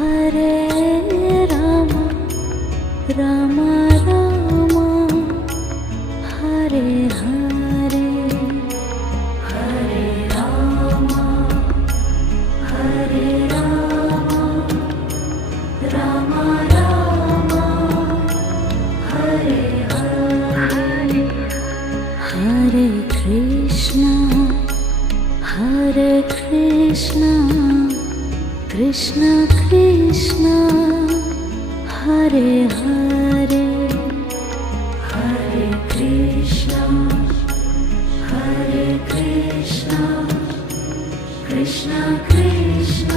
Hare Rama Rama Rama Hare Hare Hare Rama Hare Rama Rama Rama Hare Hare Hare Krishna Krishna Krishna Hare Hare Hare Krishna Krishna Krishna